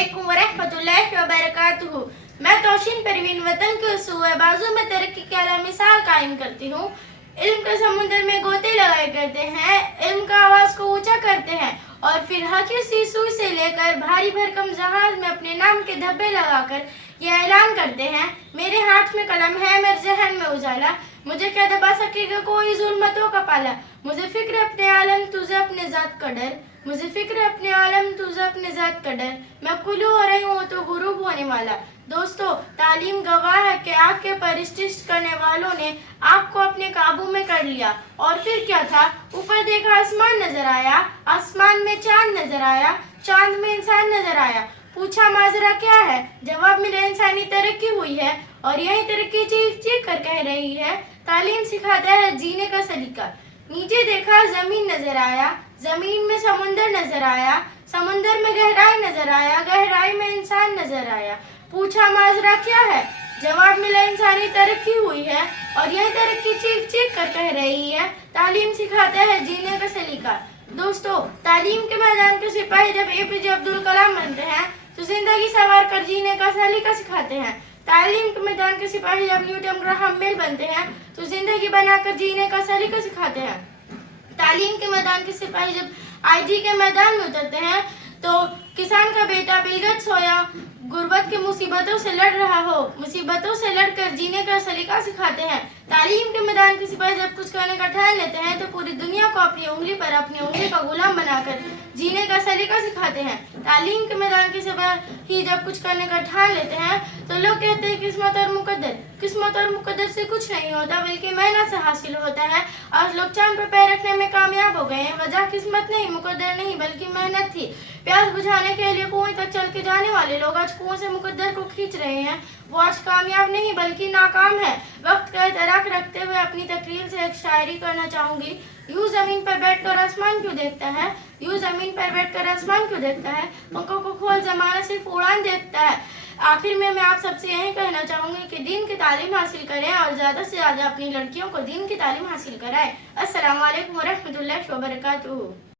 अस्सलामुअलैकुम वरहमतुल्लाहि वबरकातुहू। मैं तौशीन परवीन वतन के सूए बाजू में तरक्की की आला मिसाल कायम करती हूँ। इल्म के समुंदर में गोते लगाए करते हैं, इल्म का आवाज़ को ऊंचा करते हैं और फिर हकी सी सुई से लेकर भारी भरकम जहाज में अपने नाम के धब्बे लगाकर ये ऐलान करते हैं, मेरे हाथ में कलम है, मेरे जहन में उजाला, मुझे क्या दबा सकेगा कोई जुल्मतों का पाला। मुझे फिक्र अपने आलम तुझे अपने ज़ात का डर, मुझे फिक्र अपने आलम तुझे अपने ज़ात का डर, मैं कुलू हो रही हूँ तो गुरूब होने वाला। दोस्तों, तालीम गवाह है कि आग के परिशिष्ट करने वालों ने आग को अपने काबू में कर लिया। और फिर क्या था, ऊपर देखा आसमान नजर आया, आसमान में चांद नजर आया, चांद में इंसान नजर आया। पूछा माजरा क्या है, जवाब मिला इंसानी तरक्की हुई है और यही तरक्की चीख चीख कर कह रही है, तालीम सिखाता है जीने का सलीका। नीचे देखा जमीन नजर आया, जमीन में समुंदर नजर आया, समुंदर में गहराई नजर आया, गहराई में इंसान नजर आया। पूछा माजरा क्या है, जवाब मिला इंसानी तरक्की हुई है और यही तरक्की चीख चीख कर कह रही है, तालीम सिखाता है जीने का सलीका। दोस्तों, तालीम के मैदान के सिपाही जब APJ अब्दुल कलाम बनते हैं तो जिंदगी सवार कर जीने का सलीका सिखाते हैं। तालीम के मैदान के सिपाही जब न्यूटन ग्राहम बेल बनते हैं तो जिंदगी बनाकर जीने का सलीका सिखाते हैं। तालीम के मैदान के सिपाही जब IG के मैदान में उतरते हैं तो किसान का बेटा बिल गेट्स हो या गुर्बत की मुसीबतों से लड़ रहा हो, मुसीबतों से लड़कर जीने का सलीका सिखाते हैं। तालीम के मैदान के सिपाही जब कुछ करने का ठान लेते हैं तो पूरी दुनिया को अपनी उंगली पर अपनी उंगली का गुलाम बनाकर जीने का सलीका सिखाते हैं। तालीम के मैदान के सिपाही जब कुछ करने का ठान लेते हैं तो लोग कहते हैं किस्मत और मुकद्दर। किस्मत और मुकद्दर से कुछ नहीं होता बल्कि मेहनत से हासिल होता है। आज लोग चांद पर पैर रखने में कामयाब हो गए हैं, वजह किस्मत नहीं, मुकद्दर नहीं बल्कि मेहनत थी। प्यास बुझाने के लिए कुएं तक चल के जाने वाले लोग आज कुएं से मुकद्दर को खींच रहे हैं, वो आज कामयाब नहीं बल्कि नाकाम है। वक्त का एहतराम रखते हुए अपनी तकरीर से एक शायरी करना चाहूँगी। यूं जमीन पर बैठकर आसमान क्यों देखता है, यूं जमीन पर बैठकर आसमान क्यों देखता है, पंखों को खोल जमाना सिर्फ उड़ान देखता है। आखिर में मैं आप सबसे यही कहना चाहूँगी कि दीन की तालीम हासिल करें और ज़्यादा से ज़्यादा अपनी लड़कियों को दीन की तालीम हासिल कराएं। अस्सलामु अलैकुम वरहमतुल्लाहि वबरकातुहू।